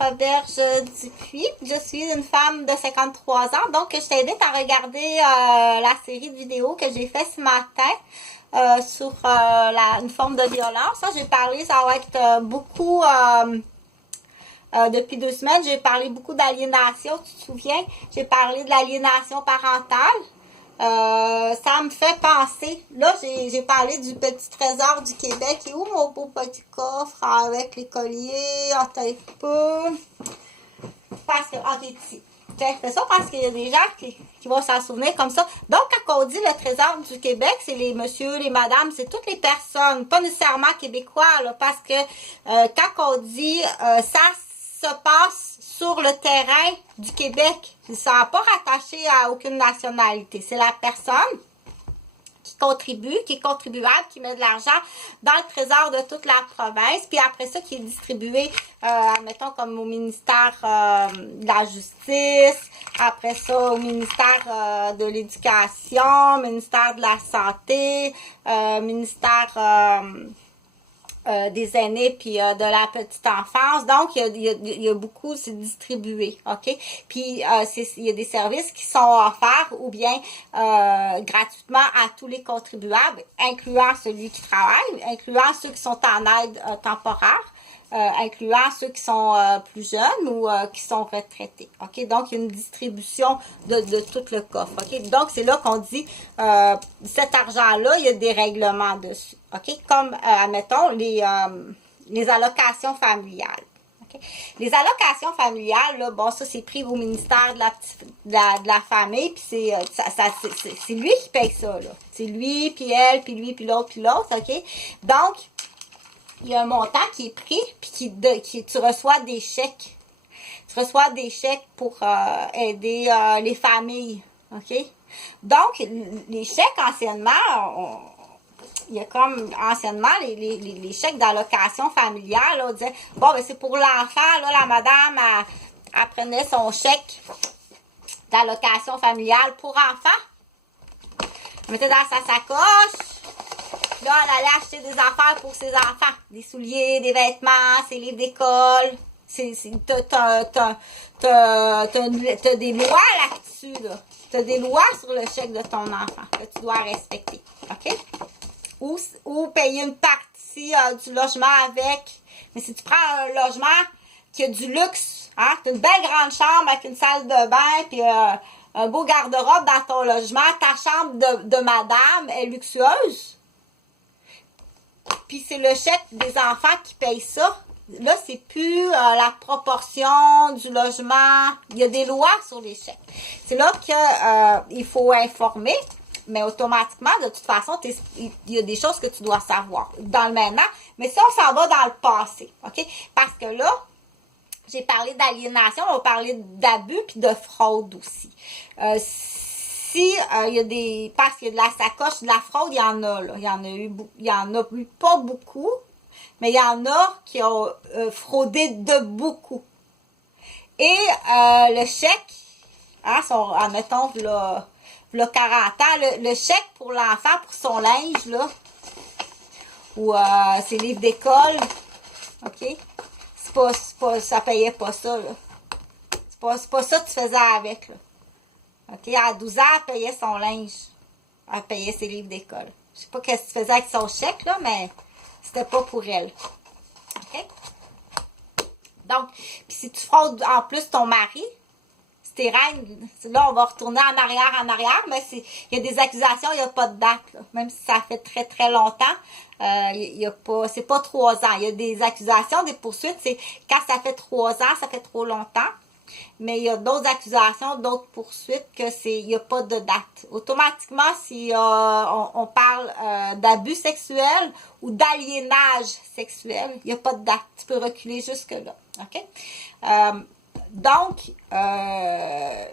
Roberge Dupuis. Je suis une femme de 53 ans. Donc, je t'invite à regarder la série de vidéos que j'ai fait ce matin sur une forme de violence. Ça, j'ai parlé, ça va être beaucoup... depuis 2 semaines, j'ai parlé beaucoup d'aliénation, tu te souviens? J'ai parlé de l'aliénation parentale. Ça me fait penser, là j'ai parlé du petit trésor du Québec. Et où mon beau petit coffre avec les colliers? Attends un peu. Parce que, ok, ici. C'est ça parce qu'il y a des gens qui vont s'en souvenir comme ça. Donc, quand on dit le trésor du Québec, c'est les messieurs, les madames, c'est toutes les personnes, pas nécessairement québécois, là, parce que quand on dit ça se passe sur le terrain du Québec, ça n'a pas rattaché à aucune nationalité. C'est la personne qui contribue, qui est contribuable, qui met de l'argent dans le trésor de toute la province, puis après ça, qui est distribué, admettons, comme au ministère de la Justice, après ça, au ministère de l'Éducation, ministère de la Santé, ministère... des aînés puis de la petite enfance. Donc, il y a beaucoup, c'est distribué, OK? Puis, il y a des services qui sont offerts ou bien gratuitement à tous les contribuables, incluant celui qui travaille, incluant ceux qui sont en aide temporaire, incluant ceux qui sont plus jeunes ou qui sont retraités. OK? Donc, il y a une distribution de tout le coffre. OK? Donc, c'est là qu'on dit cet argent-là, il y a des règlements dessus. OK? Comme, admettons, les allocations familiales. Okay? Les allocations familiales, là, bon, ça, c'est pris au ministère de la famille, puis c'est lui qui paye ça, là. C'est lui, puis elle, puis lui, puis l'autre, OK? Donc, il y a un montant qui est pris, puis tu reçois des chèques. Tu reçois des chèques pour aider les familles, OK? Donc, les chèques, anciennement, il y a comme, anciennement, les chèques d'allocation familiale, là, on disait, bon, ben c'est pour l'enfant, là, la madame, elle prenait son chèque d'allocation familiale pour enfant. Elle mettait dans sa sacoche. Là, elle allait acheter des affaires pour ses enfants. Des souliers, des vêtements, ses livres d'école. T'as des lois là-dessus, là. T'as des lois sur le chèque de ton enfant que tu dois respecter. OK? Ou payer une partie du logement avec. Mais si tu prends un logement qui a du luxe, hein, t'as une belle grande chambre avec une salle de bain, puis un beau garde-robe dans ton logement, ta chambre de madame est luxueuse, puis c'est le chèque des enfants qui paye ça. Là, c'est plus la proportion du logement. Il y a des lois sur les chèques. C'est là que il faut informer, mais automatiquement, de toute façon, il y a des choses que tu dois savoir dans le maintenant. Mais si on s'en va dans le passé, OK? Parce que là, j'ai parlé d'aliénation, on va parler d'abus puis de fraude aussi. Il y a des, parce qu'il y a de la sacoche, de la fraude, il y en a, là. Il y en a eu pas beaucoup, mais il y en a qui ont fraudé de beaucoup. Et le chèque, hein, admettons, là 40 ans, le chèque pour l'enfant, pour son linge, là, ou ses livres d'école, OK? Ça payait pas ça, là. C'est pas ça que tu faisais avec, là. OK? À 12 ans, elle payait son linge. Elle payait ses livres d'école. Je sais pas qu'est-ce que tu faisais avec son chèque, là, mais c'était pas pour elle. OK? Donc, puis si tu fraudes en plus ton mari, si t'es reine, là, on va retourner en arrière, mais il y a des accusations, il n'y a pas de date, là. Même si ça fait très, très longtemps, c'est pas 3 ans. Il y a des accusations, des poursuites, c'est quand ça fait 3 ans, ça fait trop longtemps. Mais il y a d'autres accusations, d'autres poursuites que il n'y a pas de date. Automatiquement, si on parle d'abus sexuels ou d'aliénage sexuel, il n'y a pas de date. Tu peux reculer jusque-là. OK? Donc, là,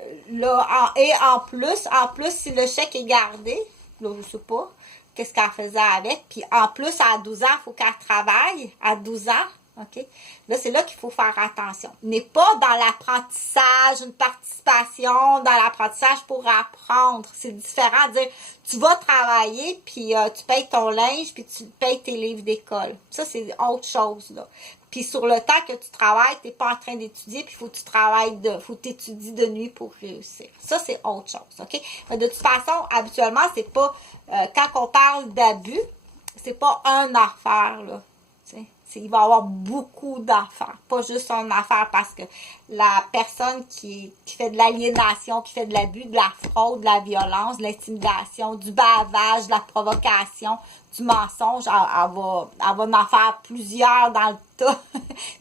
en plus, si le chèque est gardé, là, je ne sais pas qu'est-ce qu'elle faisait avec, puis en plus, à 12 ans, il faut qu'elle travaille à 12 ans. OK? Là, c'est là qu'il faut faire attention. N'est pas dans l'apprentissage, une participation dans l'apprentissage pour apprendre. C'est différent de dire, tu vas travailler, puis tu payes ton linge, puis tu payes tes livres d'école. Ça, c'est autre chose, là. Puis sur le temps que tu travailles, tu n'es pas en train d'étudier, puis il faut que tu travailles, faut que tu étudies de nuit pour réussir. Ça, c'est autre chose, OK? Mais de toute façon, habituellement, c'est pas, quand on parle d'abus, c'est pas une affaire, là. Il va y avoir beaucoup d'affaires, pas juste une affaire parce que la personne qui fait de l'aliénation, qui fait de l'abus, de la fraude, de la violence, de l'intimidation, du bavage, de la provocation, du mensonge, elle va en faire plusieurs dans le tas.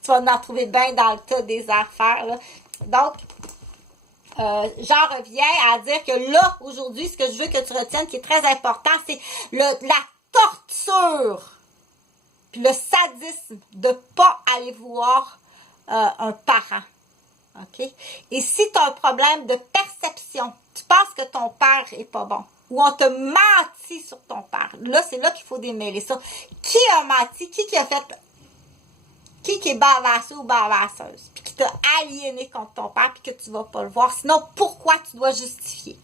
Tu vas en trouver bien dans le tas des affaires, là. Donc, j'en reviens à dire que là, aujourd'hui, ce que je veux que tu retiennes, qui est très important, c'est la torture, puis le sadisme de ne pas aller voir un parent. OK? Et si tu as un problème de perception, tu penses que ton père est pas bon, ou on te mentit sur ton père, là, c'est là qu'il faut démêler ça. Qui a menti? Qui a fait... Qui est bavasseux ou bavasseuse, puis qui t'a aliéné contre ton père, puis que tu vas pas le voir. Sinon, pourquoi tu dois justifier?